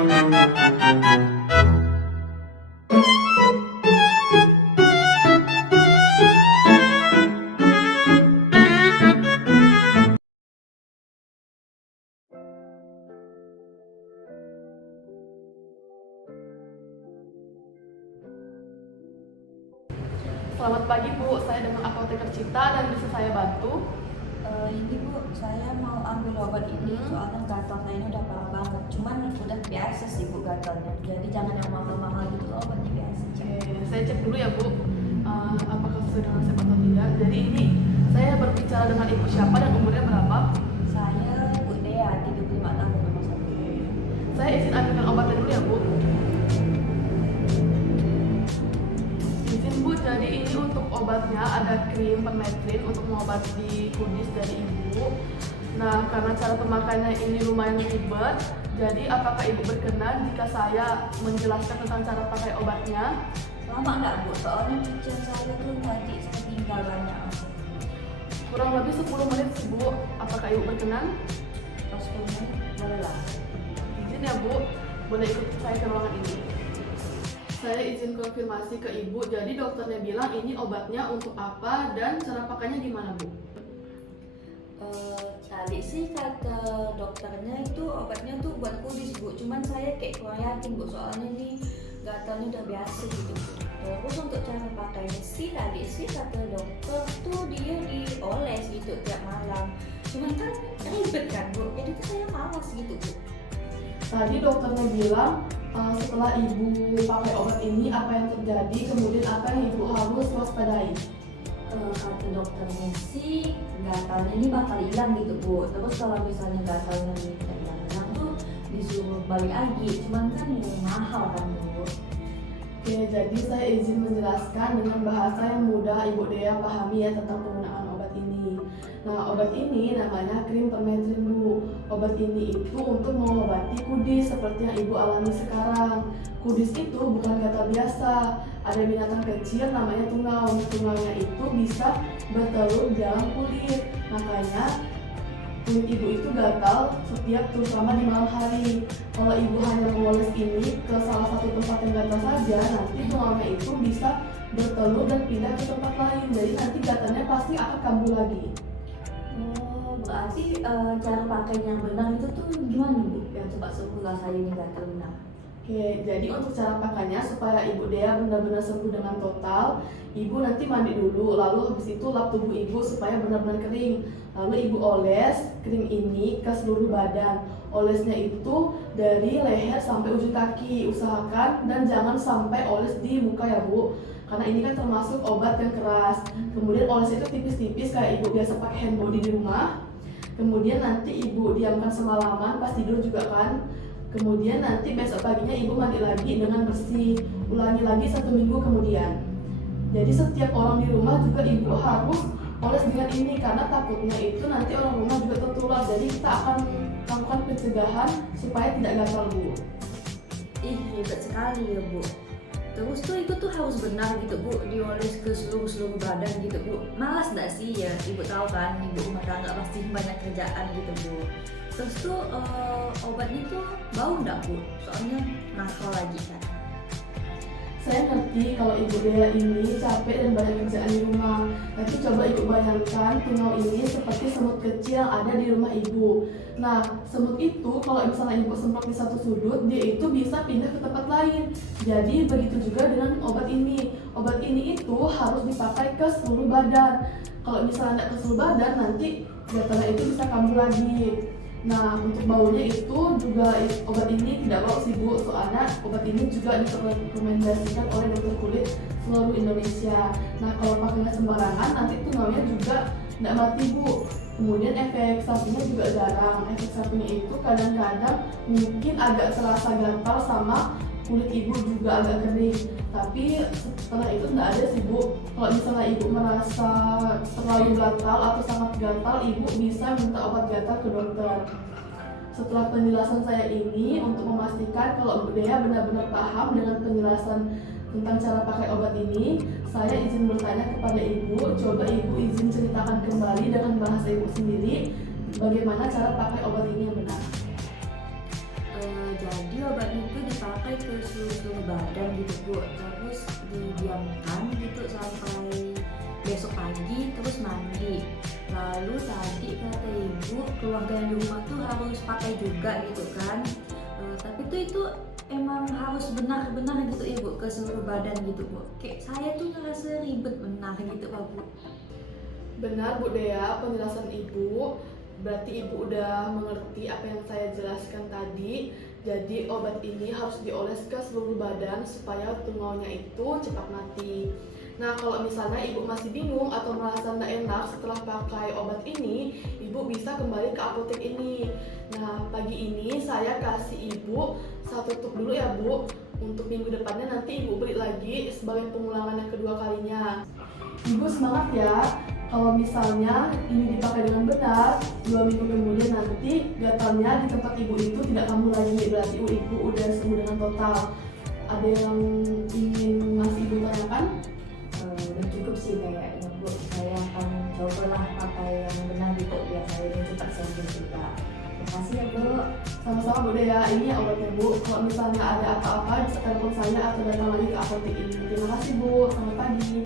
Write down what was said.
Selamat pagi Bu, saya dengan apoteker Cita dan bisa saya bantu? Ini Bu, saya mau ambil obat ini soalnya gatal saya ini udah parah banget. Cuman udah biasa sih Bu gatalnya. Jadi jangan yang mahal-mahal gitu, obatnya biasa aja. Oke, saya cek dulu ya Bu, apakah sesuai dengan resep atau tidak. Jadi ini saya berbicara dengan ibu siapa dan umurnya berapa? Saya Bu Dea, 35 tahun nomor 1. Saya izin ambilkan obatnya dulu ya Bu. Izin Bu, jadi ini untuk obatnya ada krim permethrin untuk mengobati kudis dari ibu. Nah, karena cara pemakaiannya ini lumayan ribet, jadi apakah ibu berkenan jika saya menjelaskan tentang cara pakai obatnya? Lama enggak Bu? Soalnya cicil saya tuh tadi saya tinggal banyak. Kurang lebih 10 menit sih Bu, apakah ibu berkenan? Pas 10 menit boleh lah. Izin ya Bu, boleh ikut saya ke ruangan ini. Saya izin konfirmasi ke ibu, jadi dokternya bilang ini obatnya untuk apa dan cara pakainya gimana Bu? Tadi sih kata dokternya itu obatnya tuh buat kudis Bu. Cuman saya kayak kurang yakin Bu, soalnya nih gatalnya udah biasa gitu Bu. Terus untuk cara pakainya sih tadi sih kata dokter tuh dia dioles gitu tiap malam. Cuman kan ribet kan Bu, jadi tuh saya malas gitu Bu. Tadi dokternya bilang setelah ibu pakai obat ini apa yang terjadi, kemudian apa yang ibu harus waspadai. Kata dokternya sih gatalnya ini bakal hilang gitu Bu. Terus kalau misalnya gatalnya hilang tuh disuruh balik lagi. Cuman kan ini mahal kan Bu. Oke, jadi saya izin menjelaskan dengan bahasa yang mudah Ibu Dea pahami ya tentang penggunaan obat ini. Nah, obat ini namanya krim permethrin Bu. Obat ini itu untuk mengobati kudis seperti yang Ibu alami sekarang. Kudis itu bukan gatal biasa. Ada binatang kecil namanya tungau. Tungaunya itu bisa bertelur di dalam kulit. Makanya kulit ibu itu gatal setiap terutama di malam hari. Kalau ibu hanya mengoles ini ke salah satu tempat yang gatal saja, nanti tungaunya itu bisa bertelur dan pindah ke tempat lain. Jadi nanti gatalnya pasti akan kambuh lagi. Oh, berarti cara pakai yang benar itu tuh gimana Bu? Yang cepat sembuh lah saya ini gatal benar. Oke, jadi untuk cara pakainya supaya Ibu Dea benar-benar sembuh dengan total, Ibu nanti mandi dulu, lalu habis itu lap tubuh Ibu supaya benar-benar kering. Lalu Ibu oles krim ini ke seluruh badan. Olesnya itu dari leher sampai ujung kaki, usahakan dan jangan sampai oles di muka ya Bu. Karena ini kan termasuk obat yang keras. Kemudian olesnya itu tipis-tipis kayak Ibu biasa pakai hand body di rumah. Kemudian nanti Ibu diamkan semalaman, pas tidur juga kan. Kemudian nanti besok paginya ibu mandi lagi dengan bersih. Ulangi lagi 1 minggu kemudian. Jadi setiap orang di rumah juga ibu harus oles dengan ini karena takutnya itu nanti orang rumah juga tertular. Jadi kita akan lakukan pencegahan supaya tidak gatal Bu. Ih, ribet sekali ya Bu. Terus tuh itu tuh harus benar gitu Bu, dioles ke seluruh badan gitu Bu. Malas gak sih ya, ibu tahu kan, ibu rumah tangga pasti banyak kerjaan gitu Bu. Terus tuh obatnya tuh bau nggak Bu? Soalnya mahal lagi kan. Saya ngerti kalau Ibu Dea ini capek dan banyak kerjaan di rumah. Tapi coba Ibu bayangkan tungau ini seperti semut kecil yang ada di rumah Ibu. Nah, semut itu kalau misalnya Ibu semprot di satu sudut, dia itu bisa pindah ke tempat lain. Jadi begitu juga dengan obat ini. Obat ini itu harus dipakai ke seluruh badan. Kalau misalnya tidak ke seluruh badan, nanti gatalnya itu bisa kambuh lagi. Nah, untuk baunya itu juga obat ini tidak bau sih Bu, soalnya obat ini juga direkomendasikan oleh dokter kulit seluruh Indonesia. Nah, kalau pakainya sembarangan nanti tungaunya juga tidak mati Bu. Kemudian efek sampingnya juga jarang. Efek sampingnya itu kadang-kadang mungkin agak terasa gatal sama kulit ibu juga agak kering. Tapi setelah itu tidak ada sih Bu. Kalau misalnya ibu merasa terlalu gatal atau sangat gatal, ibu bisa minta obat gatal ke dokter. Setelah penjelasan saya ini, untuk memastikan kalau Bu Dea benar-benar paham dengan penjelasan tentang cara pakai obat ini, saya izin bertanya kepada ibu. Coba ibu izin ceritakan kembali dengan bahasa ibu sendiri bagaimana cara pakai obat ini yang benar. Jadi obatnya itu dipakai ke seluruh badan gitu Bu, terus didiamkan gitu sampai besok pagi, terus mandi. Lalu tadi kata ibu keluarga yang di rumah tuh harus pakai juga gitu kan. Tapi tuh itu emang harus benar-benar gitu ya Bu, ke seluruh badan gitu Bu. Kayak saya tuh ngerasa ribet benar gitu Pak Bu. Benar Bu Dea, penjelasan Ibu. Berarti Ibu udah mengerti apa yang saya jelaskan tadi. Jadi obat ini harus dioles ke seluruh badan supaya tungaunya itu cepat mati. Nah, kalau misalnya Ibu masih bingung atau merasa tidak enak setelah pakai obat ini, Ibu bisa kembali ke apotek ini. Nah, pagi ini saya kasih Ibu 1 tub dulu ya Bu. Untuk minggu depannya nanti Ibu beli lagi sebagai pengulangan yang kedua kalinya. Ibu semangat ya. Kalau misalnya ini dipakai dengan benar, 2 minggu kemudian nanti gatalnya di tempat Ibu itu tidak kambuh lagi. Berarti Ibu udah sembuh dengan total. Ada yang ingin Mas Ibu tanyakan? Udah cukup sih kayaknya Bu. Saya akan cobalah pakai yang benar gitu biar saya ini cepat sembuh juga. Terima kasih ya Bu. Sama-sama Bu Dea, ini obatnya Bu. Kalau misalnya ada apa-apa bisa telepon saya atau datang lagi ke apotek ini. Terima kasih Bu, selamat pagi.